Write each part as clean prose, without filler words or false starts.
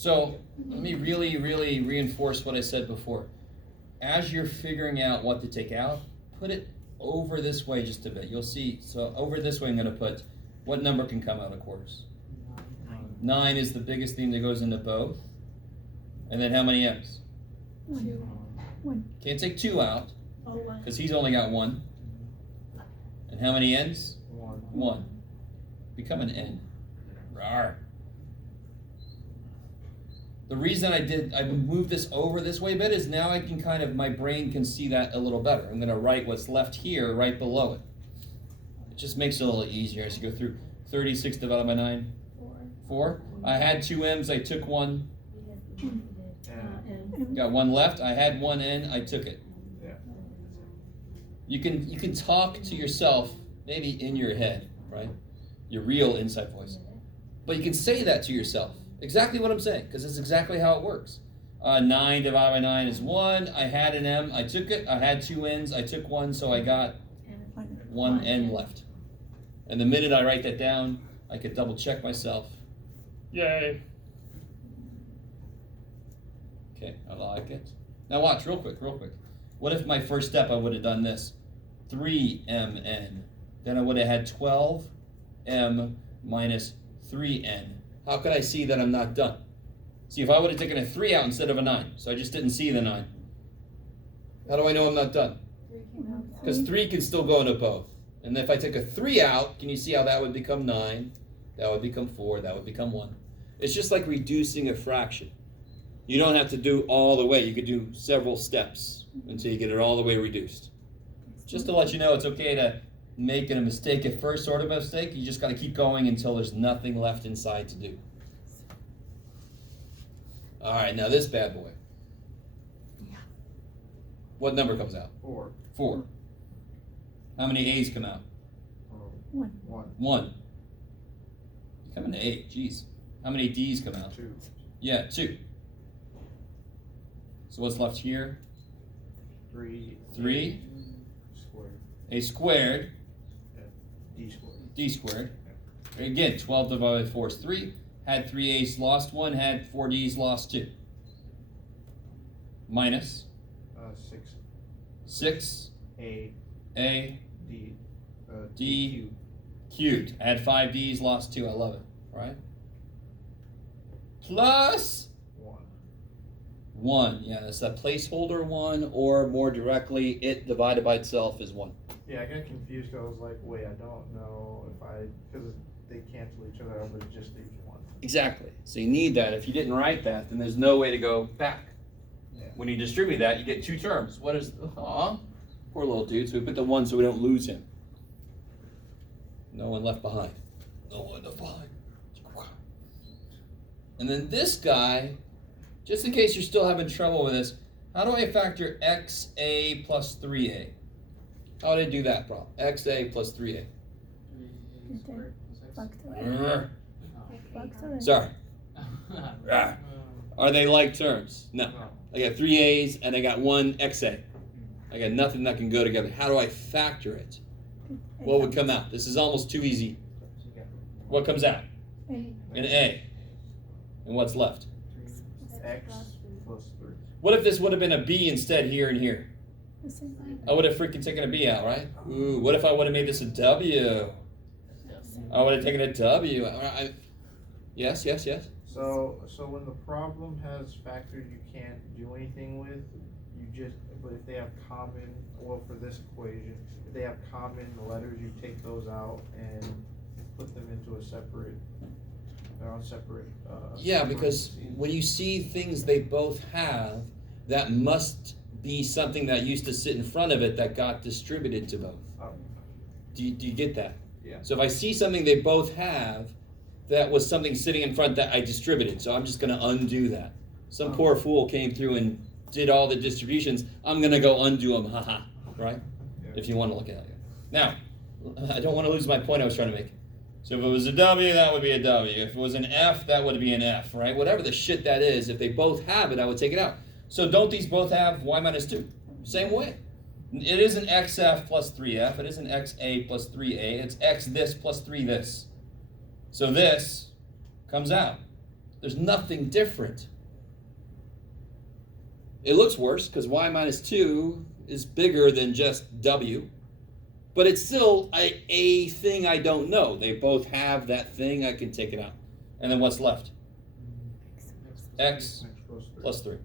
So let me really, really reinforce what I said before. As you're figuring out what to take out, put it over this way just a bit. You'll see, so over this way I'm going to put, what number can come out of quarters? 9 is the biggest thing that goes into both. And then how many M's? 1. Can't take 2 out, Oh, 1. because he's only got 1. And how many N's? 1. Become an N. Rawr. The reason I moved this over this way a bit is now I can kind of, my brain can see that a little better. I'm going to write what's left here right below it. It just makes it a little easier as you go through. 36 divided by 9? 4. I had 2 M's, I took 1. Got 1 left. I had 1 N, I took it. Yeah. You can talk to yourself, maybe in your head, right? Your real inside voice. But you can say that to yourself. Exactly what I'm saying, because it's exactly how it works. 9 divided by 9 is 1. I had an M, I took it. I had 2 N's, I took 1, so I got 1 N left. And the minute I write that down, I could double check myself. Yay. Okay, I like it. Now watch, real quick. What if my first step I would have done this? 3mn. Then I would have had 12m minus 3n. How could I see that I'm not done? See, if I would have taken a 3 out instead of a 9, so I just didn't see the 9. How do I know I'm not done? Because 3 can still go into both. And if I take a 3 out, can you see how that would become 9? That would become 4, that would become 1. It's just like reducing a fraction. You don't have to do all the way. You could do several steps until you get it all the way reduced. Just to let you know, it's okay to make a mistake at first, sort of a mistake. You just got to keep going until there's nothing left inside to do. All right, now this bad boy. What number comes out? 4. 4. How many A's come out? 1. 1. Become an A, jeez. How many D's come out? 2. Yeah, 2. So what's left here? 3. 3. Squared. A squared. D squared. D squared. Again, 12 divided by 4 is 3. Had 3 A's, lost 1. Had 4 D's, lost 2. Minus 6. 6 A. A D. D cubed. I had 5 D's, lost 2. I love it. Right? Plus 1. Yeah, that's that placeholder 1, or more directly, it divided by itself is 1. Yeah, I got confused. I was like, wait, I don't know if because they cancel each other out, but it just leaves 1. Exactly. So you need that. If you didn't write that, then there's no way to go back. Yeah. When you distribute that, you get 2 terms. What is, aw, poor little dude. So we put the 1 so we don't lose him. No one left behind. No one left behind. And then this guy, just in case you're still having trouble with this, how do I factor xa plus 3a? How would I do that problem? Xa plus 3a. Sorry. Are they like terms? No. I got 3 a's and I got 1 xa. I got nothing that can go together. How do I factor it? What would come out? This is almost too easy. What comes out? A. An a. And what's left? X plus 3. What if this would have been a b instead here and here? The same. I would have freaking taken a b out, right? Ooh, what if I would have made this a w? I would have taken a w. Yes. So when the problem has factors you can't do anything with, but if they have common, well, for this equation, if they have common letters, you take those out and put them into a separate. They're on separate. Yeah, because when you see things they both have, that must be something that used to sit in front of it that got distributed to both. Do you get that? Yeah. So if I see something they both have, that was something sitting in front that I distributed. So I'm just going to undo that. Some poor fool came through and did all the distributions. I'm going to go undo them, haha, right? Yeah. If you want to look at it. Now, I don't want to lose my point I was trying to make. So if it was a W, that would be a W. If it was an F, that would be an F, right? Whatever the shit that is, if they both have it, I would take it out. So don't these both have y minus 2? Same way. It isn't xf plus 3f. It isn't xa plus 3a. It's x this plus 3 this. So this comes out. There's nothing different. It looks worse because y minus 2 is bigger than just w, but it's still a thing I don't know. They both have that thing. I can take it out. And then what's left? X goes 3. plus 3.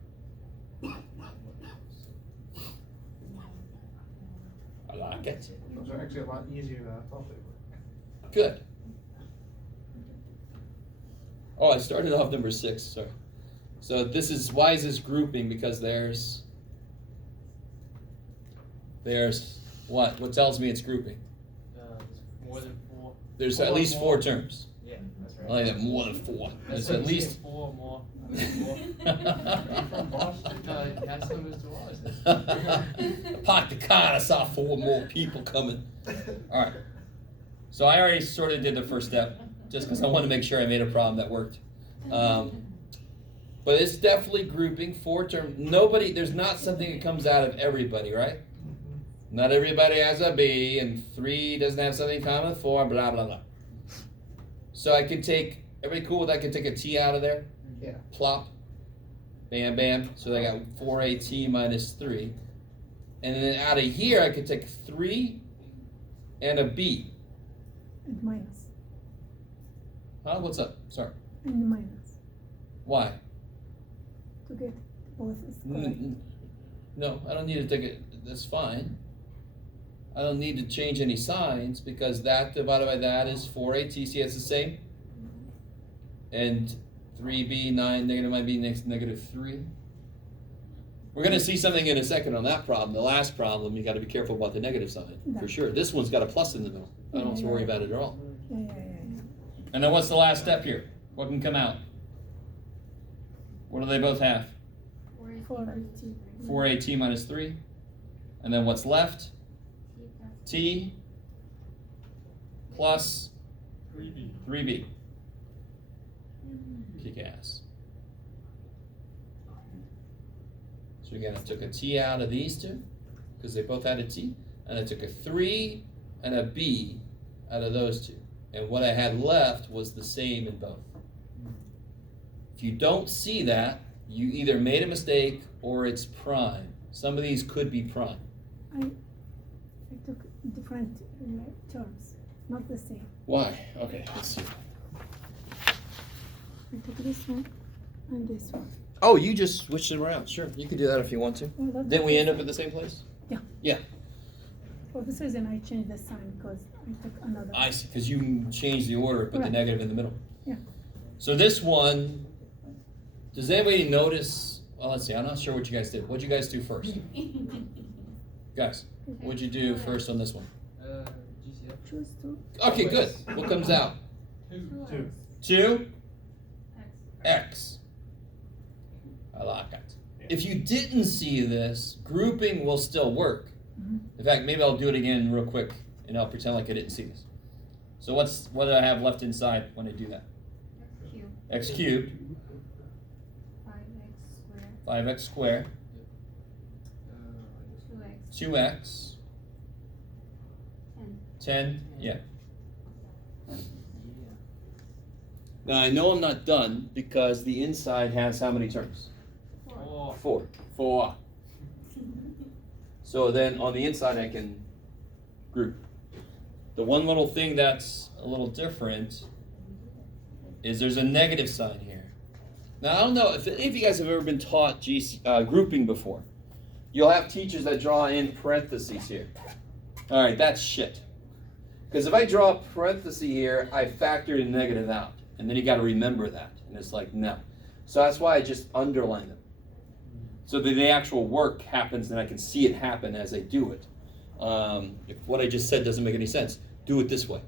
I like it. Those are actually a lot easier than I thought they were. Good. Oh, I started off number 6, sorry. So this is, why is this grouping? Because there's what? What tells me it's grouping? More than 4. There's Four at least more. 4 terms. Yeah, that's right. I like that, more than 4. There's at least 4 more. From Boston? No, that's the Mr. Wallace. I parked the car and I saw 4 more people coming. Alright. So I already sort of did the first step, just because I want to make sure I made a problem that worked. But it's definitely grouping 4 terms. Nobody, there's not something that comes out of everybody, right? Not everybody has a B, and 3 doesn't have something in common with 4, blah, blah, blah. So I can take, everybody cool with that? I can take a T out of there? Yeah. Plop. Bam, bam. So I got 4AT minus 3. And then out of here, I could take 3 and a B. And minus. Huh? What's up? Sorry. And minus. Why? To get both square. No, I don't need to take it. That's fine. I don't need to change any signs because that divided by that is 4AT. See, it's the same. And 3B, 9, negative 9B, next negative 3. We're going to see something in a second on that problem. The last problem, you got to be careful about the negative sign, for sure. This one's got a plus in the middle. I don't have to worry about it at all. Yeah. And then what's the last step here? What can come out? What do they both have? 4AT minus 3. And then what's left? T plus 3B. Kick ass. So again, I took a T out of these two, because they both had a T, and I took a 3 and a B out of those two. And what I had left was the same in both. If you don't see that, you either made a mistake or it's prime. Some of these could be prime. I took different terms, not the same. Why? Okay, let's see. I took this one and this one. Oh, you just switched them around. Sure, you could do that if you want to. Oh, that's Didn't we okay. end up at the same place? Yeah. Yeah. For this reason, I changed the sign because I took another. I see, because you changed the order, put the Right. negative in the middle. Yeah. So this one, does anybody notice? Well, let's see. I'm not sure what you guys did. What'd you guys do first? Guys, what'd you do first on this one? GCF. Choose two. Okay, good. What comes out? 2. 2 X. I like it. If you didn't see this, grouping will still work. Mhm. In fact, maybe I'll do it again real quick, and I'll pretend like I didn't see this. So what do I have left inside when I do that? X cubed, 5x squared, 2x, 10, yeah. Now I know I'm not done because the inside has how many terms? 4. 4. So then on the inside I can group. The one little thing that's a little different is there's a negative sign here. Now I don't know if any of you guys have ever been taught grouping before. You'll have teachers that draw in parentheses here. All right, that's shit. Because if I draw a parenthesis here, I factor the negative out. And then you got to remember that. And it's like, no. So that's why I just underline them. So that the actual work happens and I can see it happen as I do it. If what I just said doesn't make any sense, do it this way.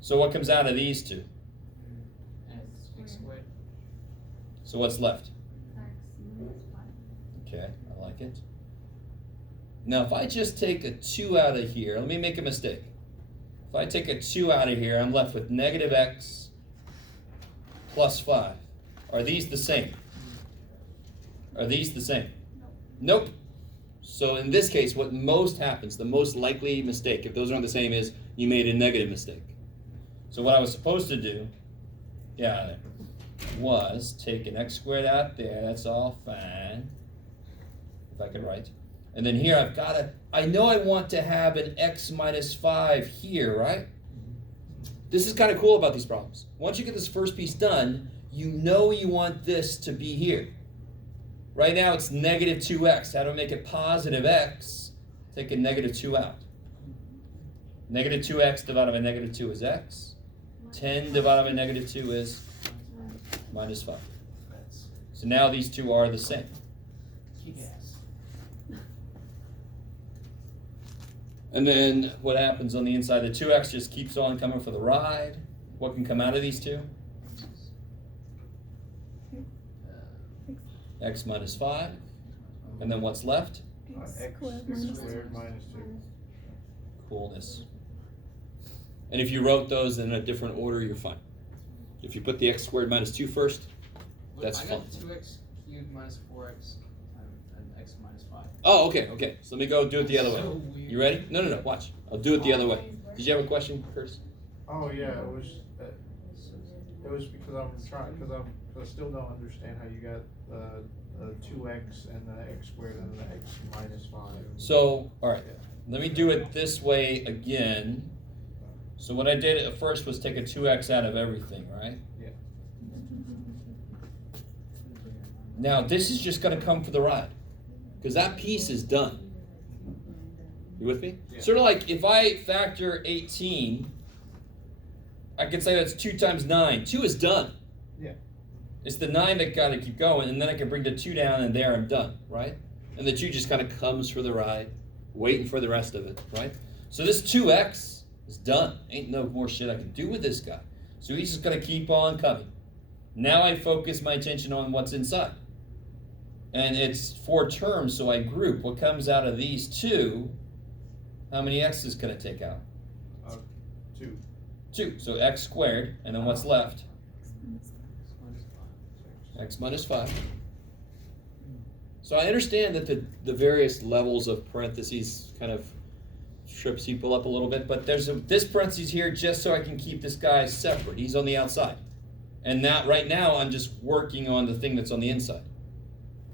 So what comes out of these two? X squared. So what's left? Okay, I like it. Now if I just take a 2 out of here, let me make a mistake. If I take a 2 out of here, I'm left with negative x plus 5. Are these the same? Are these the same? Nope. So in this case, what most happens, the most likely mistake, if those aren't the same, is you made a negative mistake. So what I was supposed to do, yeah, was take an x squared out there, that's all fine. If I could write. And then here I've got to, I know I want to have an x minus 5 here, right? This is kind of cool about these problems. Once you get this first piece done, you know you want this to be here. Right now it's negative 2x. How do I make it positive x? Take a negative 2 out. Negative 2x divided by negative 2 is x. 10 divided by negative 2 is minus 5. That's So now these two are the same. kick ass. And then what happens on the inside? The 2x just keeps on coming for the ride. What can come out of these two? X minus 5. And then what's left? X X squared minus squared minus 2. Coolness. And if you wrote those in a different order, you're fine. If you put the x squared minus 2 first, that's I got fine. 2x cubed minus 4x and x minus 5. Oh, okay. So let me go do it the other way. So weird. You ready? No, watch. I'll do it the other way. Did you have a question, Curtis? Oh yeah, it was because I still don't understand how you got the 2x and the x squared and the x minus 5. So, all right. Let me do it this way again. So what I did at first was take a 2x out of everything, right? Yeah. Now this is just going to come for the ride, because that piece is done. You with me? Yeah. Sort of like if I factor 18, I could say that's 2 times 9. 2 is done. Yeah. It's the 9 that got to keep going, and then I can bring the 2 down, and there I'm done, right? And the 2 just kind of comes for the ride, waiting for the rest of it, right? So this 2x is done. Ain't no more shit I can do with this guy. So he's just going to keep on coming. Now I focus my attention on what's inside. And it's 4 terms, so I group. What comes out of these two, how many x's can I take out? 2. 2. So x squared, and then what's left? X minus 5. So I understand that the various levels of parentheses kind of trips people up a little bit, but there's this parentheses here just so I can keep this guy separate. He's on the outside. And that right now I'm just working on the thing that's on the inside.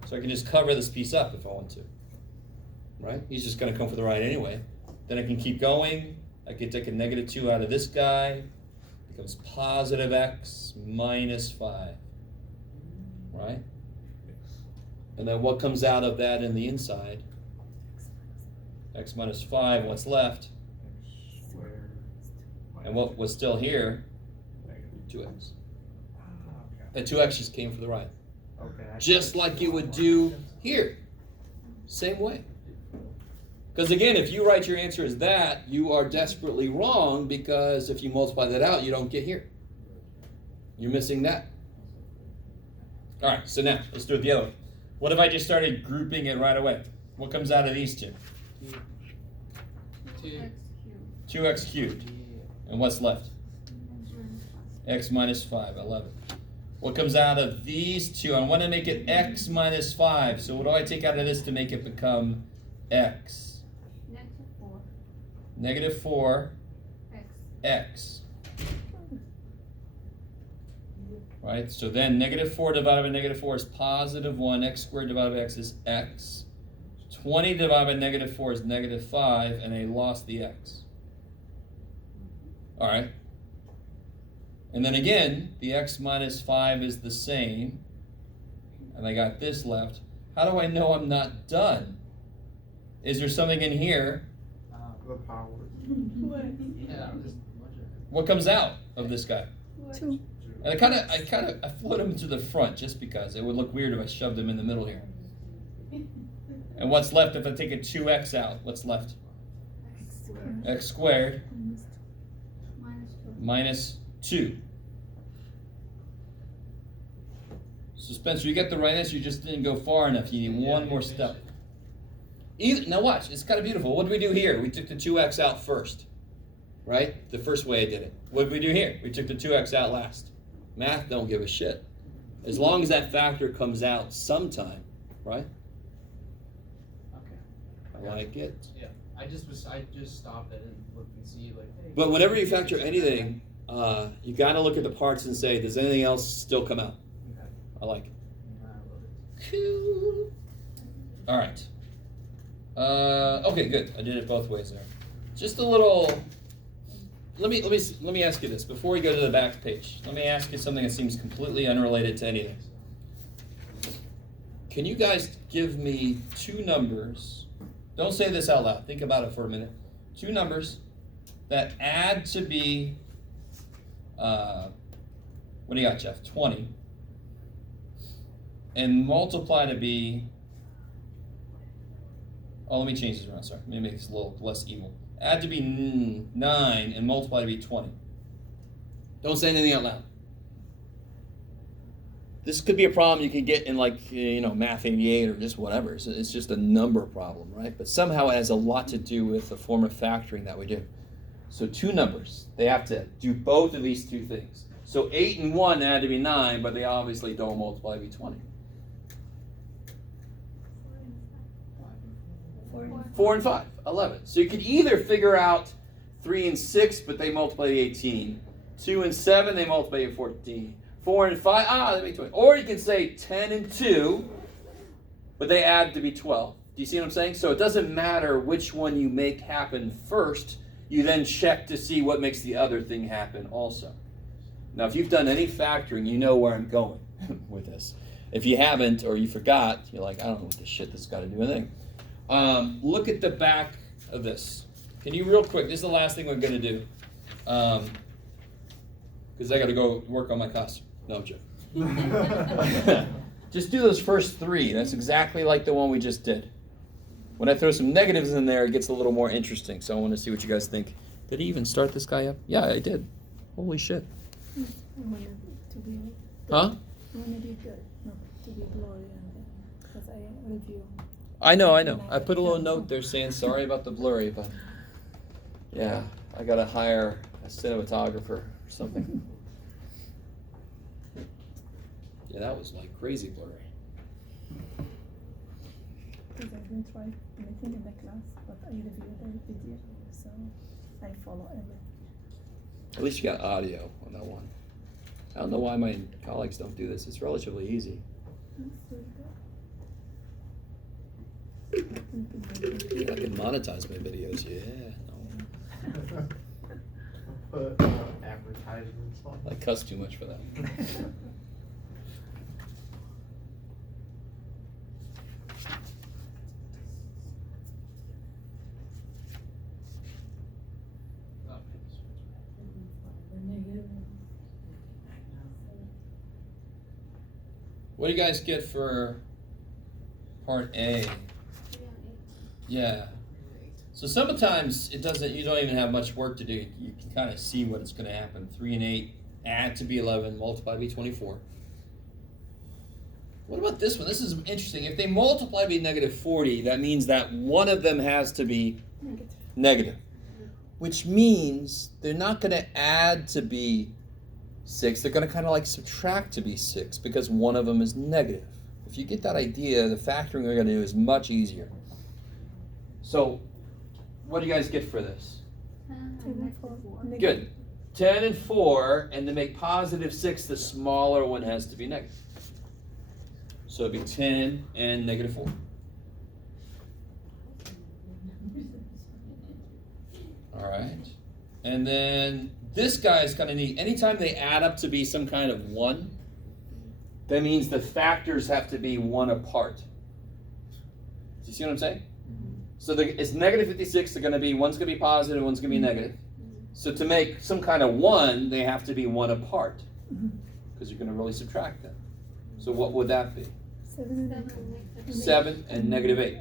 So I can just cover this piece up if I want to. Right? He's just going to come for the ride anyway. Then I can keep going. I can take a negative 2 out of this guy. Becomes positive x minus 5. Right? And then what comes out of that in the inside? X minus 5, what's left? X squared. And what was still here? Negative. 2x. Okay. That 2x just came for the ride. Okay. Just like you would do here. Same way. Because again, if you write your answer as that, you are desperately wrong, because if you multiply that out, you don't get here. You're missing that. All right, so now let's do it the other way. What if I just started grouping it right away? What comes out of these two? 2x cubed. And what's left? X minus 5, 11. What comes out of these two? I want to make it x minus 5. So what do I take out of this to make it become x? Negative 4 x. Right? So then negative 4 divided by negative 4 is positive 1. X squared divided by x is x. 20 divided by negative 4 is negative 5, and I lost the x. All right. And then again, the x minus 5 is the same, and I got this left. How do I know I'm not done? Is there something in here? The power. Yeah, I'm just What comes out of this guy? 2. And I float him to the front just because it would look weird if I shoved him in the middle here. And what's left if I take a 2x out? What's left? X squared minus 2. So Spencer, you got the right answer, you just didn't go far enough. You need one more step. Now watch, it's kind of beautiful. What did we do here? We took the 2x out first, right? The first way I did it. What did we do here? We took the 2x out last. Math don't give a shit. As long as that factor comes out sometime, right? okay. I like it. Yeah. I just stopped it and looked and see like. Hey, But whenever you factor anything, You got to look at the parts and say, does anything else still come out? Okay. I like it. I love it. Cool. All right. Okay, good. I did it both ways there. Just a little. Let me ask you this before we go to the back page. Let me ask you something that seems completely unrelated to anything. Can you guys give me two numbers? Don't say this out loud. Think about it for a minute. Two numbers that add to be. What do you got, Jeff? 20. And multiply to be. Oh, let me change this around. Sorry. Let me make this a little less evil. Add to be 9 and multiply to be 20. Don't say anything out loud. This could be a problem you could get in Math 88 or just whatever. It's just a number problem, right? But somehow it has a lot to do with the form of factoring that we do. So two numbers. They have to do both of these two things. So 8 and 1 add to be 9, but they obviously don't multiply to be 20. 4 and 5, 11. So you could either figure out 3 and 6, but they multiply to 18. 2 and 7, they multiply to 14. 4 and 5, they make 20. Or you can say 10 and 2, but they add to be 12. Do you see what I'm saying? So it doesn't matter which one you make happen first. You then check to see what makes the other thing happen also. Now, if you've done any factoring, you know where I'm going with this. If you haven't or you forgot, you're like, I don't know what this shit this has got to do with anything. Look at the back of this. Can you real quick, this is the last thing we're going to do. Because I got to go work on my costume. No, I'm joking. Just do those first three. That's exactly like the one we just did. When I throw some negatives in there, it gets a little more interesting. So I want to see what you guys think. Did he even start this guy up? Yeah, I did. Holy shit. I want it to be good. Huh? I want to be good, not to be blurry, because I review. I know. I put a little note there saying sorry about the blurry, but yeah, I gotta hire a cinematographer or something. Yeah, that was like crazy blurry. Because I didn't try anything in the class, but I review the video, so I follow everything. At least you got audio on that one. I don't know why my colleagues don't do this. It's relatively easy. I can monetize my videos, yeah. No. Put advertisements on. I cuss too much for that. What do you guys get for part A? Yeah. So sometimes it doesn't. You don't even have much work to do. You can kind of see what it's going to happen. 3 and 8 add to be 11, multiply to be 24. What about this one? This is interesting. If they multiply to be negative 40, that means that one of them has to be negative. Which means they're not going to add to be 6. They're going to kind of like subtract to be 6 because one of them is negative. If you get that idea, the factoring we're going to do is much easier. So, what do you guys get for this? Good. 10 and 4, and to make positive 6, the smaller one has to be negative. So it'd be 10 and negative 4. All right. And then this guy is kind of neat. Anytime they add up to be some kind of 1, that means the factors have to be 1 apart. Do you see what I'm saying? So it's negative 56, they're going to be, one's going to be positive, one's going to be negative. So to make some kind of 1, they have to be 1 apart. Because you're going to really subtract them. So what would that be? 7 and negative 8.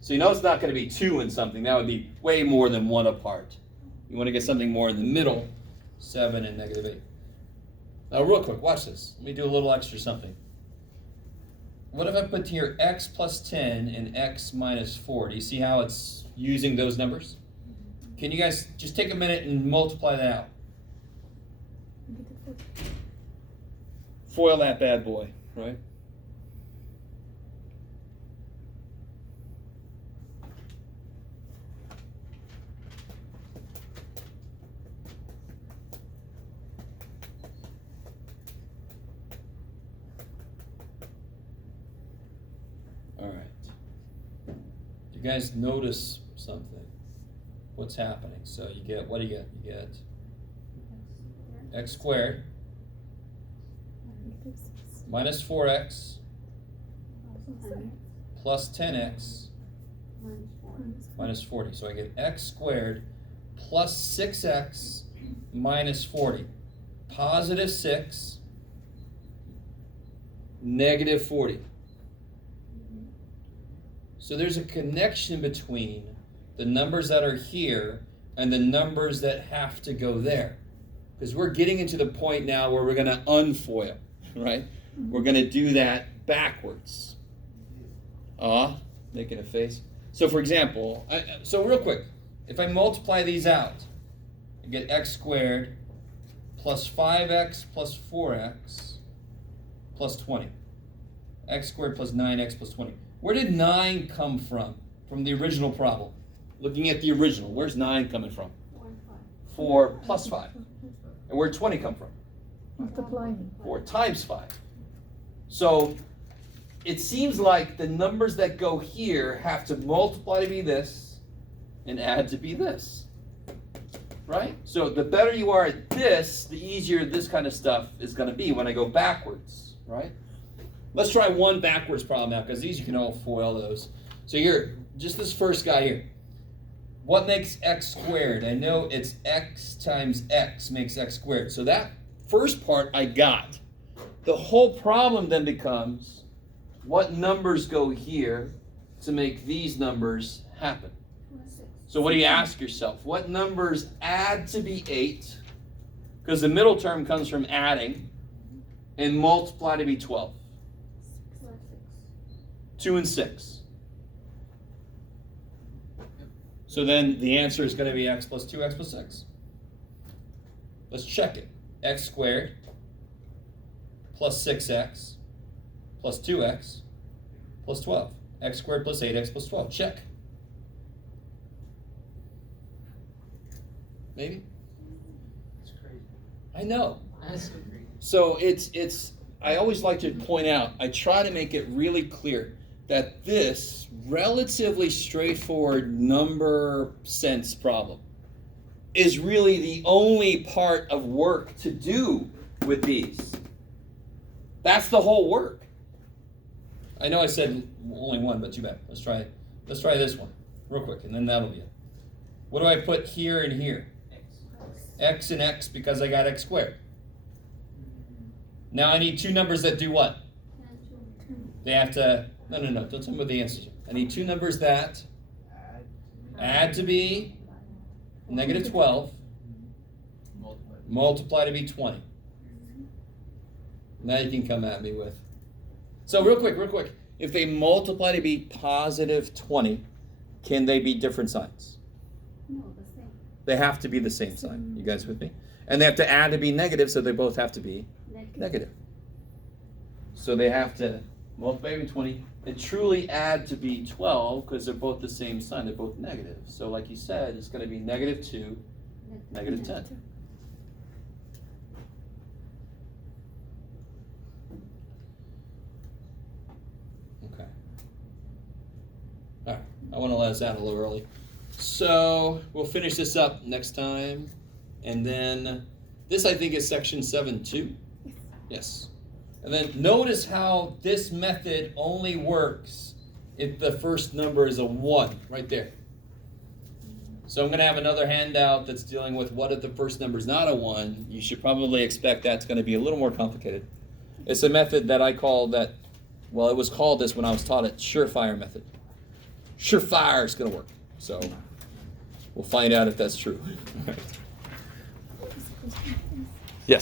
So you know it's not going to be 2 and something. That would be way more than 1 apart. You want to get something more in the middle. 7 and negative 8. Now real quick, watch this. Let me do a little extra something. What if I put here x plus 10 and x minus 4? Do you see how it's using those numbers? Can you guys just take a minute and multiply that out? Foil that bad boy, right? All right. You guys notice something? What's happening? So you get, what do you get? You get x squared minus 4x plus 10x minus 40. So I get x squared plus 6x minus 40. Positive 6, negative 40. So there's a connection between the numbers that are here and the numbers that have to go there. Because we're getting into the point now where we're going to unfoil, right? We're going to do that backwards. Making a face. So for example, so real quick, if I multiply these out, I get x squared plus 5x plus 4x plus 20. X squared plus 9x plus 20. Where did 9 come from? From the original problem. Looking at the original, where's 9 coming from? 4 plus 5. And where'd 20 come from? Multiplying. 4 times 5. So it seems like the numbers that go here have to multiply to be this and add to be this. Right? So the better you are at this, the easier this kind of stuff is going to be when I go backwards. Right? Let's try one backwards problem now, because these you can all foil those. So here, just this first guy here. What makes x squared? I know it's x times x makes x squared. So that first part I got. The whole problem then becomes, what numbers go here to make these numbers happen? So what do you ask yourself? What numbers add to be 8? Because the middle term comes from adding, and multiply to be 12. 2 and 6. So then the answer is going to be x plus 2x plus 6. Let's check it. X squared plus 6x plus 2x plus 12. X squared plus 8x plus 12. Check. Maybe? It's crazy. I know. That's so crazy. So it's I always like to point out, I try to make it really clear that this relatively straightforward number sense problem is really the only part of work to do with these. That's the whole work. I know I said only one, but too bad. Let's try this one real quick, and then that'll be it. What do I put here and here? X and x, because I got x squared. Now I need two numbers that do what? They have to, no, don't tell me what the answers are. I need two numbers that add to be negative 12, multiply to be 20. Now you can come at me with. So real quick. If they multiply to be positive 20, can they be different signs? No, the same. They have to be the same sign. You guys with me? And they have to add to be negative, so they both have to be negative. So they have to multiply by 20 and truly add to be 12 because they're both the same sign. They're both negative. So like you said, it's going to be negative 2, negative 10. Okay. All right. I want to let us out a little early. So we'll finish this up next time. And then this, I think, is section 7-2. Yes. And then notice how this method only works if the first number is a 1, right there. So I'm going to have another handout that's dealing with what if the first number is not a 1. You should probably expect that's going to be a little more complicated. It's a method that I call that, well, it was called this when I was taught it, surefire method. Surefire is going to work. So we'll find out if that's true. All right.